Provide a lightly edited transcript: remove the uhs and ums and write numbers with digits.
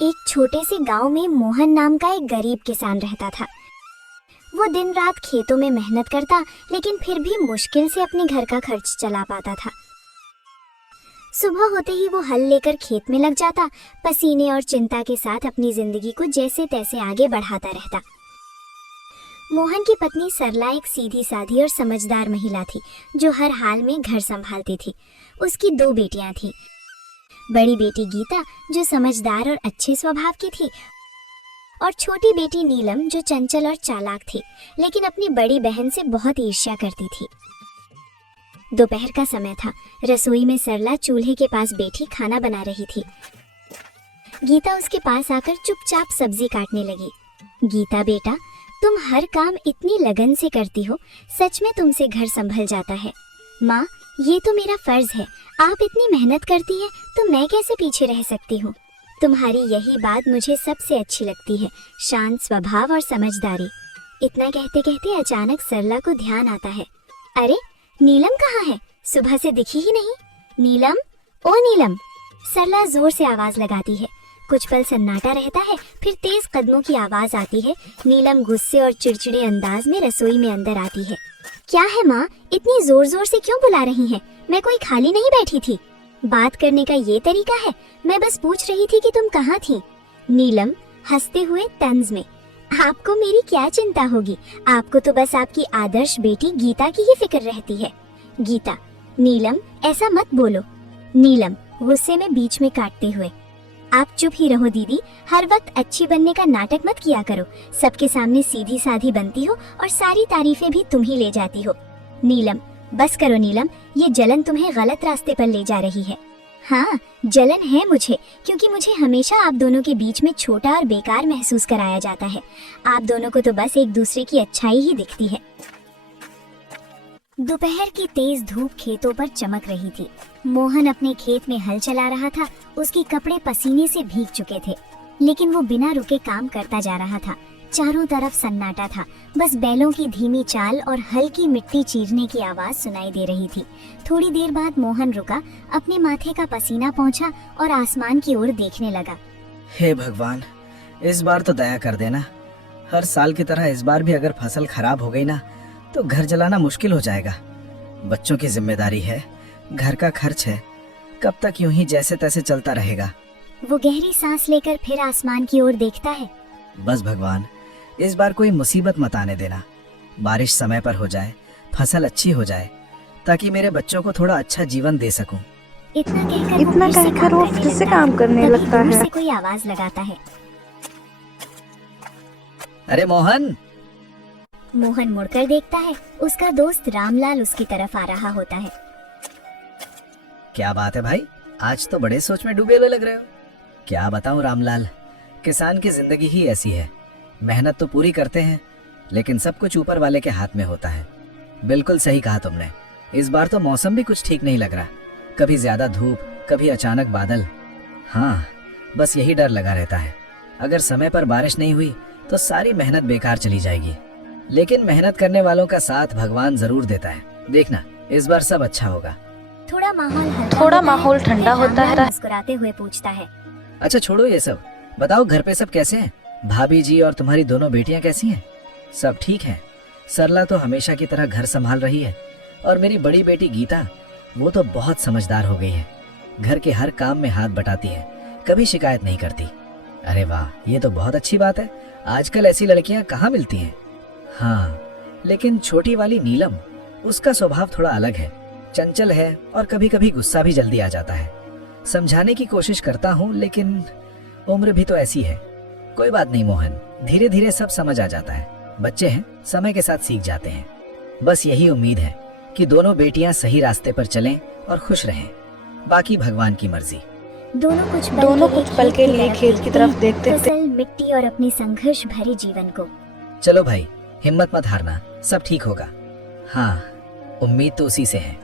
एक छोटे से गांव में मोहन नाम का एक गरीब किसान रहता था। वो दिन रात खेतों में मेहनत करता, लेकिन फिर भी मुश्किल से अपने घर का खर्च चला पाता था। सुबह होते ही वो हल लेकर खेत में लग जाता, पसीने और चिंता के साथ अपनी जिंदगी को जैसे तैसे आगे बढ़ाता रहता। मोहन की पत्नी सरला एक सीधी साधी और समझदार महिला थी, जो हर हाल में घर संभालती थी। उसकी 2 बेटियां थीं। बड़ी बेटी गीता, जो समझदार और अच्छे स्वभाव की थी, और छोटी बेटी नीलम, जो चंचल और चालाक थी, लेकिन अपनी बड़ी बहन से बहुत ईर्ष्या करती थी। दोपहर का समय था। रसोई में सरला चूल्हे के पास बैठी खाना बना रही थी। गीता उसके पास आकर चुपचाप सब्जी काटने लगी। गीता बेटा, तुम हर काम इतनी लगन से करती हो, सच में तुमसे घर संभल जाता है। माँ, ये तो मेरा फर्ज है। आप इतनी मेहनत करती हैं, तो मैं कैसे पीछे रह सकती हूँ। तुम्हारी यही बात मुझे सबसे अच्छी लगती है, शांत स्वभाव और समझदारी। इतना कहते कहते अचानक सरला को ध्यान आता है। अरे, नीलम कहाँ है? सुबह से दिखी ही नहीं। नीलम, ओ नीलम! सरला जोर से आवाज लगाती है। कुछ पल सन्नाटा रहता है, फिर तेज कदमों की आवाज आती है। नीलम गुस्से और चिड़चिड़े अंदाज में रसोई में अंदर आती है। क्या है माँ, इतनी जोर जोर से क्यों बुला रही हैं? मैं कोई खाली नहीं बैठी थी। बात करने का ये तरीका है? मैं बस पूछ रही थी कि तुम कहाँ थी। नीलम हंसते हुए तंज में, आपको मेरी क्या चिंता होगी? आपको तो बस आपकी आदर्श बेटी गीता की ही फिक्र रहती है। गीता, नीलम ऐसा मत बोलो। नीलम गुस्से में बीच में काटते हुए, आप चुप ही रहो दीदी, हर वक्त अच्छी बनने का नाटक मत किया करो। सबके सामने सीधी साधी बनती हो और सारी तारीफें भी तुम ही ले जाती हो। नीलम, बस करो नीलम, ये जलन तुम्हें गलत रास्ते पर ले जा रही है। हाँ, जलन है मुझे, क्योंकि मुझे हमेशा आप दोनों के बीच में छोटा और बेकार महसूस कराया जाता है। आप दोनों को तो बस एक दूसरे की अच्छाई ही दिखती है। दोपहर की तेज धूप खेतों पर चमक रही थी। मोहन अपने खेत में हल चला रहा था। उसके कपड़े पसीने से भीग चुके थे, लेकिन वो बिना रुके काम करता जा रहा था। चारों तरफ सन्नाटा था, बस बैलों की धीमी चाल और हल्की मिट्टी चीरने की आवाज सुनाई दे रही थी। थोड़ी देर बाद मोहन रुका, अपने माथे का पसीना पोंछा और आसमान की ओर देखने लगा। हे भगवान, इस बार तो दया कर देना। हर साल की तरह इस बार भी अगर फसल खराब हो गई ना, तो घर जलाना मुश्किल हो जाएगा। बच्चों की जिम्मेदारी है, घर का खर्च है, कब तक यूं ही जैसे तैसे चलता रहेगा। वो गहरी सांस लेकर फिर आसमान की ओर देखता है। बस भगवान, इस बार कोई मुसीबत मत आने देना। बारिश समय पर हो जाए, फसल अच्छी हो जाए, ताकि मेरे बच्चों को थोड़ा अच्छा जीवन दे सकूं। इतना कहकर वो फिर से काम करने लगता है। से कोई आवाज लगाता है। अरे मोहन! मोहन मुड़कर देखता है। उसका दोस्त रामलाल उसकी तरफ आ रहा होता है। क्या बात है भाई, आज तो बड़े सोच में डूबे हुए लग रहे हो। क्या बताऊं रामलाल, किसान की जिंदगी ही ऐसी है। मेहनत तो पूरी करते हैं, लेकिन सब कुछ ऊपर वाले के हाथ में होता है। बिल्कुल सही कहा तुमने। इस बार तो मौसम भी कुछ ठीक नहीं लग रहा। कभी ज्यादा धूप, कभी अचानक बादल। हाँ, बस यही डर लगा रहता है। अगर समय पर बारिश नहीं हुई तो सारी मेहनत बेकार चली जाएगी। लेकिन मेहनत करने वालों का साथ भगवान जरूर देता है। देखना, इस बार सब अच्छा होगा। थोड़ा माहौल ठंडा होता है। मुस्कुराते हुए पूछता है। अच्छा छोड़ो ये सब, बताओ घर पे सब कैसे हैं? भाभी जी और तुम्हारी दोनों बेटियां कैसी हैं? सब ठीक हैं? सरला तो हमेशा की तरह घर संभाल रही है, और मेरी बड़ी बेटी गीता, वो तो बहुत समझदार हो गई है। घर के हर काम में हाथ बटाती है, कभी शिकायत नहीं करती। अरे वाह, ये तो बहुत अच्छी बात है। आजकल ऐसी लड़कियां कहाँ मिलती हैं। हाँ, लेकिन छोटी वाली नीलम, उसका स्वभाव थोड़ा अलग है। चंचल है और कभी कभी गुस्सा भी जल्दी आ जाता है। समझाने की कोशिश करता हूँ, लेकिन उम्र भी तो ऐसी है। कोई बात नहीं मोहन, धीरे धीरे सब समझ आ जाता है। बच्चे हैं, समय के साथ सीख जाते हैं। बस यही उम्मीद है कि दोनों बेटियां सही रास्ते पर चलें और खुश रहें। बाकी भगवान की मर्जी। दोनों कुछ पल के लिए खेत की तरफ देखते, फसल, मिट्टी और अपने संघर्ष भरे जीवन को। चलो भाई, हिम्मत मत हारना, सब ठीक होगा। हाँ, उम्मीद तो उसी से है।